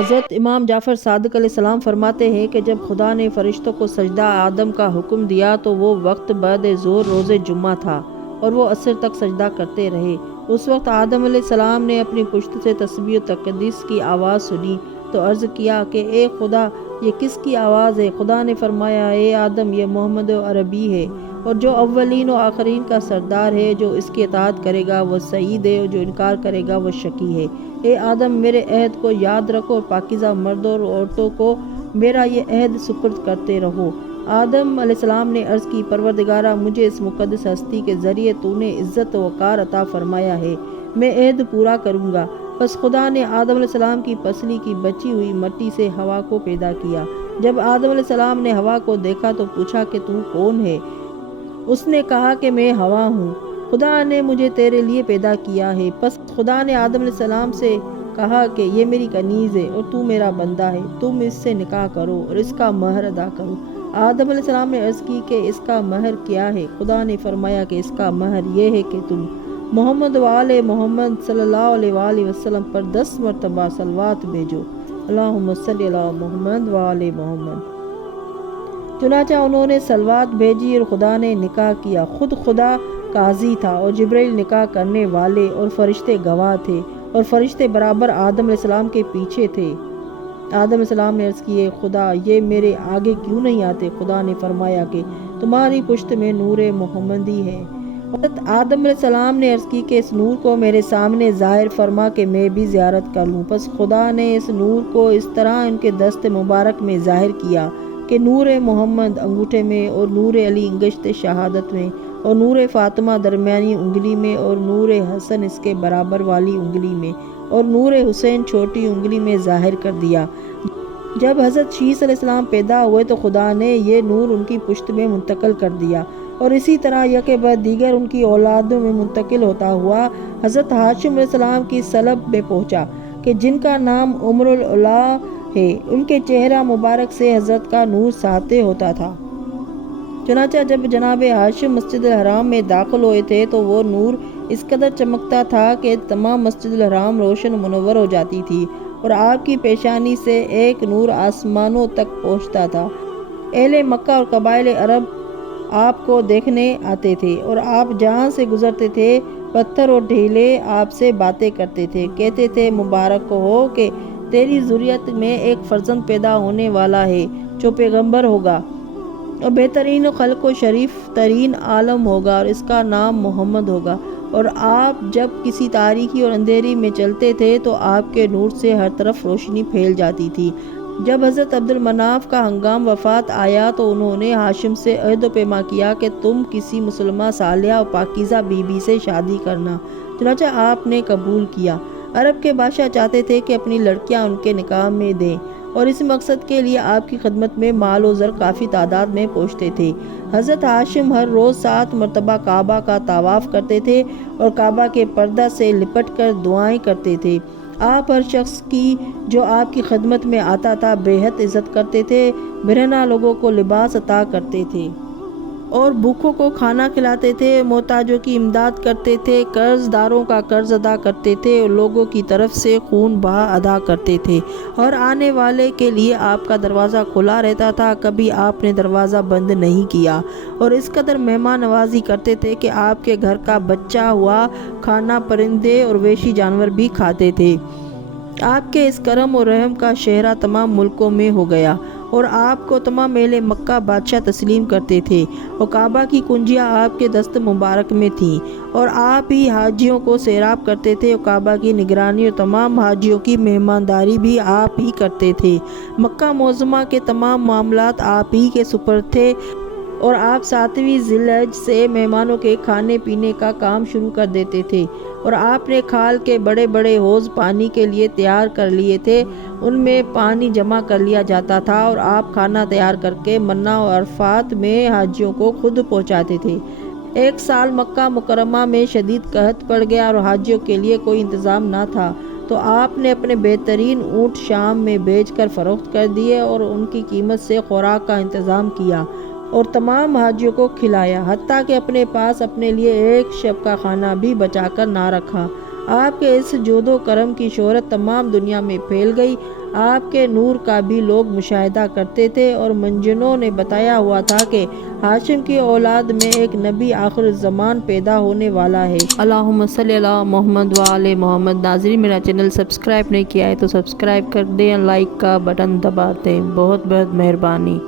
حضرت امام جعفر صادق علیہ السلام فرماتے ہیں کہ جب خدا نے فرشتوں کو سجدہ آدم کا حکم دیا تو وہ وقت بعد ظہر روز جمعہ تھا اور وہ عصر تک سجدہ کرتے رہے۔ اس وقت آدم علیہ السلام نے اپنی پشت سے تسبیح و تقدیس کی آواز سنی تو عرض کیا کہ اے خدا، یہ کس کی آواز ہے؟ خدا نے فرمایا، اے آدم، یہ محمد عربی ہے، اور جو اولین و آخرین کا سردار ہے۔ جو اس کی اطاعت کرے گا وہ سعید ہے، اور جو انکار کرے گا وہ شقی ہے۔ اے آدم، میرے عہد کو یاد رکھو اور پاکیزہ مردوں اور عورتوں کو میرا یہ عہد سپرد کرتے رہو۔ آدم علیہ السلام نے عرض کی، پروردگارا، مجھے اس مقدس ہستی کے ذریعے تو نے عزت و وقار عطا فرمایا ہے، میں عہد پورا کروں گا۔ پس خدا نے آدم علیہ السلام کی پسلی کی بچی ہوئی مٹی سے ہوا کو پیدا کیا۔ جب آدم علیہ السلام نے ہوا کو دیکھا تو پوچھا کہ تو کون ہے؟ اس نے کہا کہ میں ہوا ہوں، خدا نے مجھے تیرے لیے پیدا کیا ہے۔ پس خدا نے آدم علیہ السلام سے کہا کہ یہ میری کنیز ہے اور تو میرا بندہ ہے، تم اس سے نکاح کرو اور اس کا مہر ادا کرو۔ آدم علیہ السلام نے عرض کی کہ اس کا مہر کیا ہے؟ خدا نے فرمایا کہ اس کا مہر یہ ہے کہ تم محمد و آل محمد صلی اللہ علیہ وآلہ وسلم پر 10 مرتبہ صلوات بھیجو، اللہم صلی علی محمد و آل محمد۔ چنانچہ انہوں نے صلوات بھیجی اور خدا نے نکاح کیا۔ خود خدا قاضی تھا اور جبرائیل نکاح کرنے والے اور فرشتے گواہ تھے، اور فرشتے برابر آدم علیہ السلام کے پیچھے تھے۔ آدم علیہ السلام نے عرض کی، خدا، یہ میرے آگے کیوں نہیں آتے؟ خدا نے فرمایا کہ تمہاری پشت میں نور محمدی ہے۔ حضرت آدم علیہ السلام نے عرض کی کہ اس نور کو میرے سامنے ظاہر فرما کہ میں بھی زیارت کر لوں۔ پس خدا نے اس نور کو اس طرح ان کے دست مبارک میں ظاہر کیا کہ نور محمد انگوٹھے میں، اور نور علی انگشت شہادت میں، اور نور فاطمہ درمیانی انگلی میں، اور نور حسن اس کے برابر والی انگلی میں، اور نور حسین چھوٹی انگلی میں ظاہر کر دیا۔ جب حضرت شیس علیہ السلام پیدا ہوئے تو خدا نے یہ نور ان کی پشت میں منتقل کر دیا، اور اسی طرح یکے بعد دیگر ان کی اولادوں میں منتقل ہوتا ہوا حضرت ہاشم علیہ السلام کی سلب میں پہنچا کہ جن کا نام عمر العلا ہے۔ ان کے چہرہ مبارک سے حضرت کا نور ساطع ہوتا تھا۔ چنانچہ جب جناب ہاشم مسجد الحرام میں داخل ہوئے تھے تو وہ نور اس قدر چمکتا تھا کہ تمام مسجد الحرام روشن منور ہو جاتی تھی، اور آپ کی پیشانی سے ایک نور آسمانوں تک پہنچتا تھا۔ اہل مکہ اور قبائل عرب آپ کو دیکھنے آتے تھے، اور آپ جہاں سے گزرتے تھے پتھر اور ڈھیلے آپ سے باتیں کرتے تھے، کہتے تھے مبارک ہو کہ تیری ذریت میں ایک فرزند پیدا ہونے والا ہے جو پیغمبر ہوگا اور بہترین خلق و شریف ترین عالم ہوگا، اور اس کا نام محمد ہوگا۔ اور آپ جب کسی تاریکی اور اندھیری میں چلتے تھے تو آپ کے نور سے ہر طرف روشنی پھیل جاتی تھی۔ جب حضرت عبد المناف کا ہنگام وفات آیا تو انہوں نے ہاشم سے عہد و پیما کیا کہ تم کسی مسلمہ صالحہ و پاکیزہ بی بی سے شادی کرنا۔ چنانچہ آپ نے قبول کیا۔ عرب کے بادشاہ چاہتے تھے کہ اپنی لڑکیاں ان کے نکاح میں دیں، اور اس مقصد کے لیے آپ کی خدمت میں مال و زر کافی تعداد میں پہنچتے تھے۔ حضرت ہاشم ہر روز 7 مرتبہ کعبہ کا طواف کرتے تھے اور کعبہ کے پردہ سے لپٹ کر دعائیں کرتے تھے۔ آپ ہر شخص کی جو آپ کی خدمت میں آتا تھا بے حد عزت کرتے تھے، برہنہ لوگوں کو لباس عطا کرتے تھے اور بھوکوں کو کھانا کھلاتے تھے، محتاجوں کی امداد کرتے تھے، قرض داروں کا قرض ادا کرتے تھے، اور لوگوں کی طرف سے خون بہا ادا کرتے تھے، اور آنے والے کے لیے آپ کا دروازہ کھلا رہتا تھا، کبھی آپ نے دروازہ بند نہیں کیا، اور اس قدر مہمان نوازی کرتے تھے کہ آپ کے گھر کا بچا ہوا کھانا پرندے اور وحشی جانور بھی کھاتے تھے۔ آپ کے اس کرم اور رحم کا شہرہ تمام ملکوں میں ہو گیا، اور آپ کو تمام اہل مکہ بادشاہ تسلیم کرتے تھے، اور کعبہ کی کنجیاں آپ کے دست مبارک میں تھیں، اور آپ ہی حاجیوں کو سیراب کرتے تھے، اور کعبہ کی نگرانی اور تمام حاجیوں کی مہمانداری بھی آپ ہی کرتے تھے۔ مکہ معظمہ کے تمام معاملات آپ ہی کے سپرد تھے، اور آپ 7ویں ذی الحجہ سے مہمانوں کے کھانے پینے کا کام شروع کر دیتے تھے، اور آپ نے کھال کے بڑے بڑے حوض پانی کے لیے تیار کر لیے تھے، ان میں پانی جمع کر لیا جاتا تھا، اور آپ کھانا تیار کر کے منہ و عرفات میں حاجیوں کو خود پہنچاتے تھے۔ ایک سال مکہ مکرمہ میں شدید قحط پڑ گیا اور حاجیوں کے لیے کوئی انتظام نہ تھا، تو آپ نے اپنے بہترین اونٹ شام میں بیچ کر فروخت کر دیے اور ان کی قیمت سے خوراک کا انتظام کیا اور تمام حاجیوں کو کھلایا، حتیٰ کہ اپنے پاس اپنے لیے ایک شب کا کھانا بھی بچا کر نہ رکھا۔ آپ کے اس جود و کرم کی شہرت تمام دنیا میں پھیل گئی۔ آپ کے نور کا بھی لوگ مشاہدہ کرتے تھے اور منجموں نے بتایا ہوا تھا کہ ہاشم کی اولاد میں ایک نبی آخر الزمان پیدا ہونے والا ہے۔ اللہم صلی علی محمد و آل محمد۔ ناظرین، میرا چینل سبسکرائب نہیں کیا ہے تو سبسکرائب کر دیں، لائک کا بٹن دبا دیں۔ بہت بہت مہربانی۔